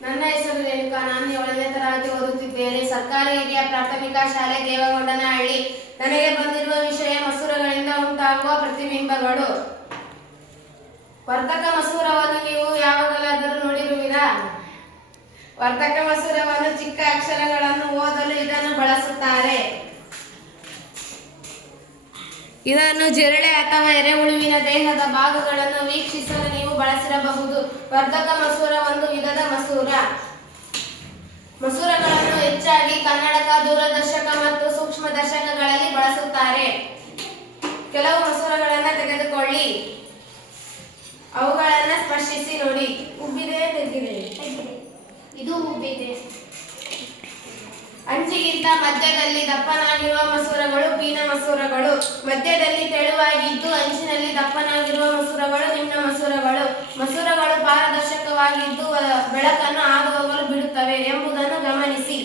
ನನ್ನ ಹೆಸರು ರೇಣುಕಾ. ನಾನು 7ನೇ ತರಗತಿ ಓದುತ್ತಿದ್ದೇನೆ. ಸರ್ಕಾರಿ ಹಿರಿಯ ಪ್ರಾಥಮಿಕ ಶಾಲೆ ದೇವಗೊಂಡನಹಳ್ಳಿ. ನನಗೆ ಬಂದಿರುವ ವಿಷಯ ಮಸೂರಗಳಿಂದ ಉಂಟಾಗುವ ಪ್ರತಿಬಿಂಬಗಳು. ವರ್ಧಕ ಮಸೂರವನ್ನು ನೀವು ಯಾವಾಗಲಾದರೂ ನೋಡಿರುವಿರಾ? ವರ್ಧಕ ಮಸೂರವನ್ನು ಚಿಕ್ಕ ಅಕ್ಷರಗಳನ್ನು ಓದಲು ಇದನ್ನು ಬಳಸುತ್ತಾರೆ. ಇದನ್ನು ಜಿರಳೆ ಅಥವಾ ಎರೆಹುಳುವಿನ ದೇಹದ ಭಾಗಗಳನ್ನು ವೀಕ್ಷಿಸಲು ನೀವು ಬಳಸಿರಬಹುದು. ವರ್ಧಕ ಮಸೂರ ಒಂದು ವಿಧದ ಮಸೂರ. ಮಸೂರಗಳನ್ನು ಹೆಚ್ಚಾಗಿ ಕನ್ನಡಕ, ದೂರದರ್ಶಕ ಮತ್ತು ಸೂಕ್ಷ್ಮದರ್ಶಕಗಳಲ್ಲಿ ಬಳಸುತ್ತಾರೆ. ಕೆಲವು ಮಸೂರಗಳನ್ನು ತೆಗೆದುಕೊಳ್ಳಿ, ಅವುಗಳನ್ನು ಸ್ಪರ್ಶಿಸಿ ನೋಡಿ. ಉಬ್ಬಿದೆ, ತೆಗೆದಿದೆ? ಇದು ಉಬ್ಬಿದೆ. ಅಂಚಿಗಿಂತ ಮಧ್ಯದಲ್ಲಿ ದಪ್ಪನಾಗಿರುವ ಮಸೂರಗಳು ಪೀನ ಮಸೂರಗಳು. ಮಧ್ಯದಲ್ಲಿ ತೆಳುವಾಗಿದ್ದು ಅಂಚಿನಲ್ಲಿ ದಪ್ಪನಾಗಿರುವ ಮಸೂರಗಳು ನಿಮ್ನ ಮಸೂರಗಳು. ಮಸೂರಗಳು ಪಾರದರ್ಶಕವಾಗಿದ್ದು ಬೆಳಕನ್ನು ಹಾದುಹೋಗಲು ಬಿಡುತ್ತವೆ ಎಂಬುದನ್ನು ಗಮನಿಸಿ.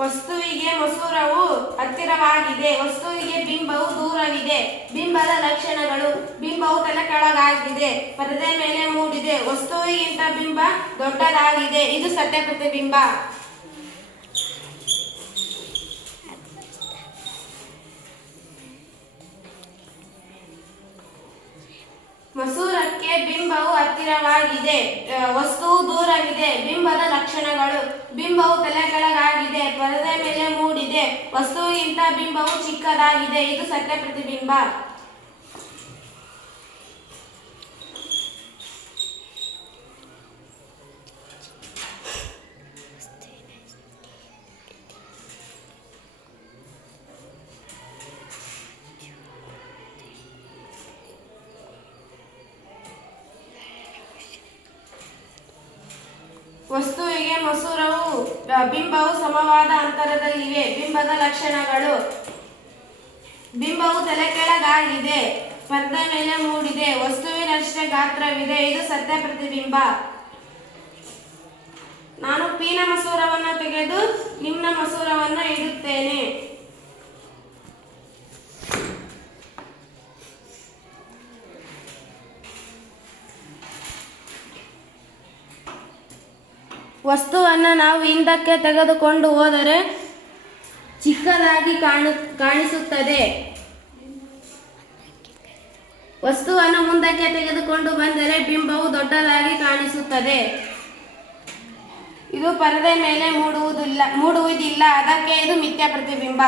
ವಸ್ತುವಿಗೆ ಮಸೂರವು ಹತ್ತಿರವಾಗಿದೆ. ವಸ್ತುವಿಗೆ ಬಿಂಬವು ದೂರವಿದೆ. ಬಿಂಬದ ಲಕ್ಷಣಗಳು: ಬಿಂಬವು ತಲೆಕೆಳಗಾಗಿದೆ, ಪರದೆ ಮೇಲೆ ಮೂಡಿದೆ. ವಸ್ತುವಿಗಿಂತ ಬಿಂಬ ದೊಡ್ಡದಾಗಿದೆ. ಇದು ಸತ್ಯ ಪ್ರತಿಬಿಂಬ. ಮಸೂರಕ್ಕೆ ಬಿಂಬವು ಹತ್ತಿರವಾಗಿದೆ, ವಸ್ತುವು ದೂರವಿದೆ. ಬಿಂಬದ ಲಕ್ಷಣಗಳು: ಬಿಂಬವು ತಲೆಕೆಳಗಾಗಿದೆ, ಪರದೆ ಮೇಲೆ ಮೂಡಿದೆ. ವಸ್ತುವಿಗಿಂತ ಬಿಂಬವು ಚಿಕ್ಕದಾಗಿದೆ. ಇದು ಸತ್ಯ ಪ್ರತಿಬಿಂಬ. ವಸ್ತುವಿಗೆ ಮಸೂರವು ಬಿಂಬವು ಸಮವಾದ ಅಂತರದಲ್ಲಿವೆ. ಬಿಂಬದ ಲಕ್ಷಣಗಳು: ಬಿಂಬವು ತಲೆಕೆಳಗಾಗಿದೆ, ಪರದೆ ಮೇಲೆ ಮೂಡಿದೆ. ವಸ್ತುವಿನಷ್ಟೇ ಗಾತ್ರವಿದೆ. ಇದು ಸತ್ಯ ಪ್ರತಿಬಿಂಬ. ನಾನು ಪೀನ ಮಸೂರವನ್ನು ತೆಗೆದು ನಿಮ್ನ ಮಸೂರವನ್ನು ಇಡುತ್ತೇನೆ. ವಸ್ತುವನ್ನು ನಾವು ಹಿಂದಕ್ಕೆ ತೆಗೆದುಕೊಂಡು ಹೋದರೆ ಚಿಕ್ಕದಾಗಿ ಕಾಣಿಸುತ್ತದೆ. ವಸ್ತುವನ್ನು ಮುಂದಕ್ಕೆ ತೆಗೆದುಕೊಂಡು ಬಂದರೆ ಬಿಂಬವು ದೊಡ್ಡದಾಗಿ ಕಾಣಿಸುತ್ತದೆ. ಇದು ಪರದೆ ಮೇಲೆ ಮೂಡುವುದಿಲ್ಲ, ಅದಕ್ಕೆ ಇದು ಮಿಥ್ಯಾ ಪ್ರತಿಬಿಂಬ.